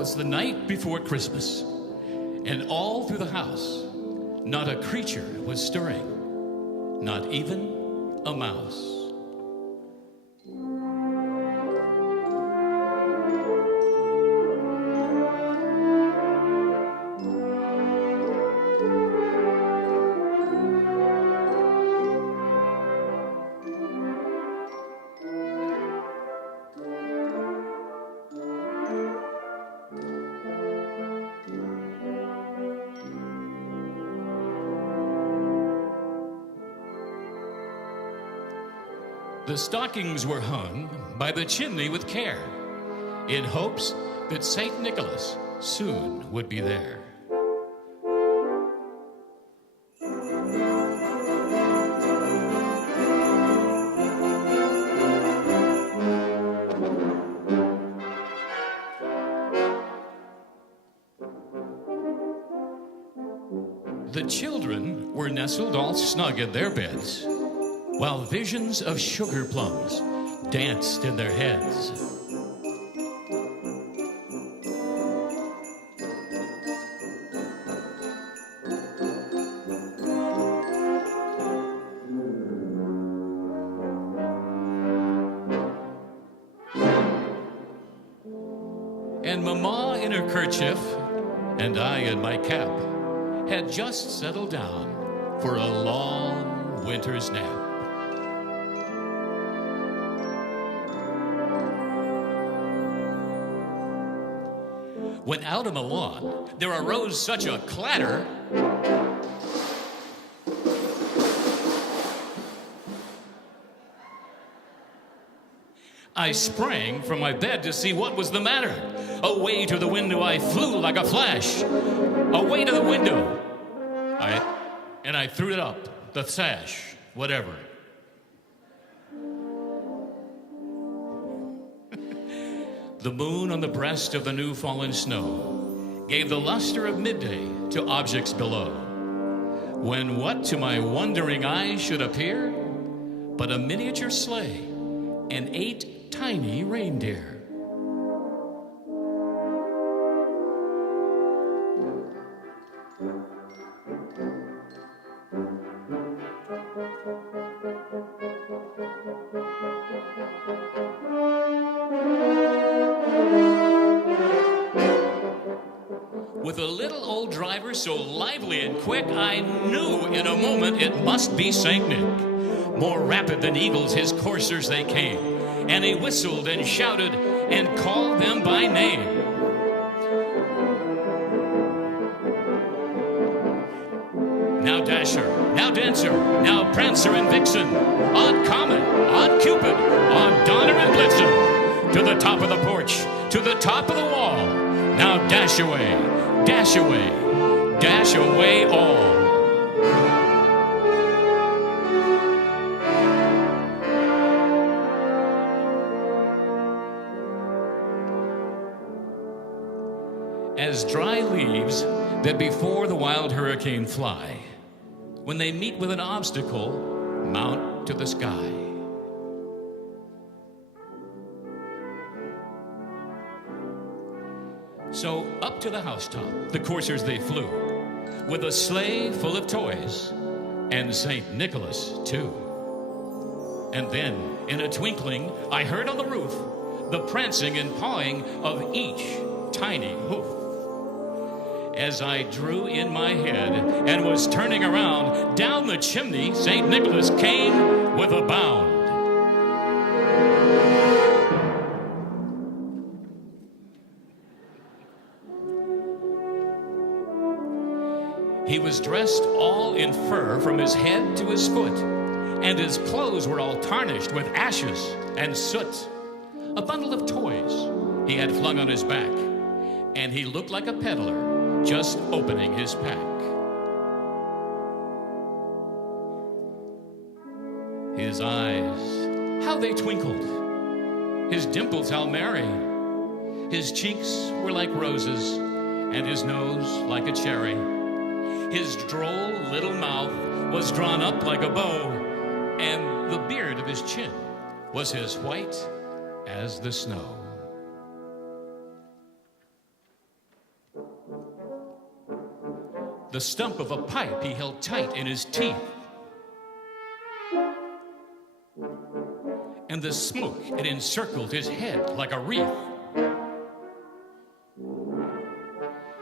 'Twas the night before Christmas, and all through the house, not a creature was stirring, not even a mouse. The stockings were hung by the chimney with care, in hopes that St. Nicholas soon would be there. The children were nestled all snug in their beds, while visions of sugar plums danced in their heads. And Mama in her kerchief and I in my cap had just settled down for a long winter's nap. When out on the lawn, there arose such a clatter, I sprang from my bed to see what was the matter. Away to the window I flew like a flash. Away to the window. I threw it up, the sash, whatever. The moon on the breast of the new fallen snow gave the luster of midday to objects below, when what to my wondering eyes should appear but a miniature sleigh and 8 tiny reindeer. With a little old driver so lively and quick, I knew in a moment it must be St. Nick. More rapid than eagles his coursers they came, and he whistled and shouted and called them by name. Now Dasher, now Dancer, now Prancer and Vixen, on Comet, on Cupid, on Donner and Blitzen, to the top of the porch, to the top of the wall. Now dash away, dash away, dash away all. As dry leaves that before the wild hurricane fly, when they meet with an obstacle, mount to the sky. So up to the housetop, the coursers they flew, with a sleigh full of toys, and St. Nicholas too. And then, in a twinkling, I heard on the roof the prancing and pawing of each tiny hoof. As I drew in my head and was turning around, down the chimney St. Nicholas came with a bound. He was dressed all in fur from his head to his foot, and his clothes were all tarnished with ashes and soot. A bundle of toys he had flung on his back, and he looked like a peddler just opening his pack. His eyes, how they twinkled. His dimples, how merry. His cheeks were like roses, and his nose like a cherry. His droll little mouth was drawn up like a bow, and the beard of his chin was as white as the snow. the stump of a pipe he held tight in his teeth. And the smoke, it encircled his head like a wreath.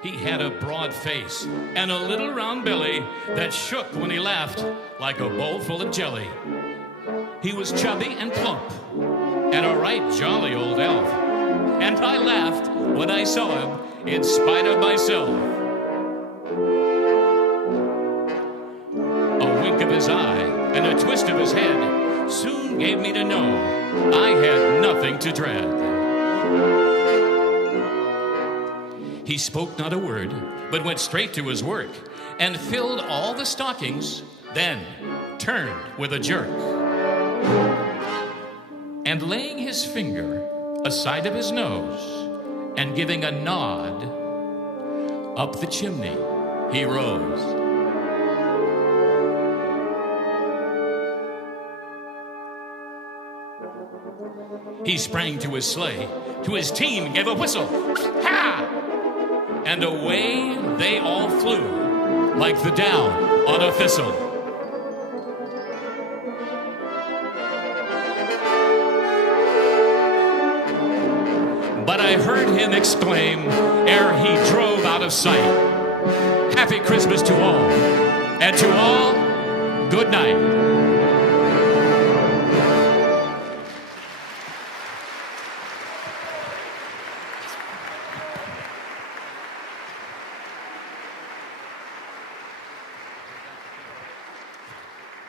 He had a broad face and a little round belly that shook when he laughed like a bowl full of jelly. He was chubby and plump and a right jolly old elf. And I laughed when I saw him in spite of myself. A wink of his eye and a twist of his head soon gave me to know I had nothing to dread. He spoke not a word, but went straight to his work and filled all the stockings, then turned with a jerk. And laying his finger aside of his nose and giving a nod, up the chimney he rose. He sprang to his sleigh, to his team gave a whistle, ha! And away they all flew, like the down on a thistle. But I heard him exclaim, ere he drove out of sight, "Happy Christmas to all.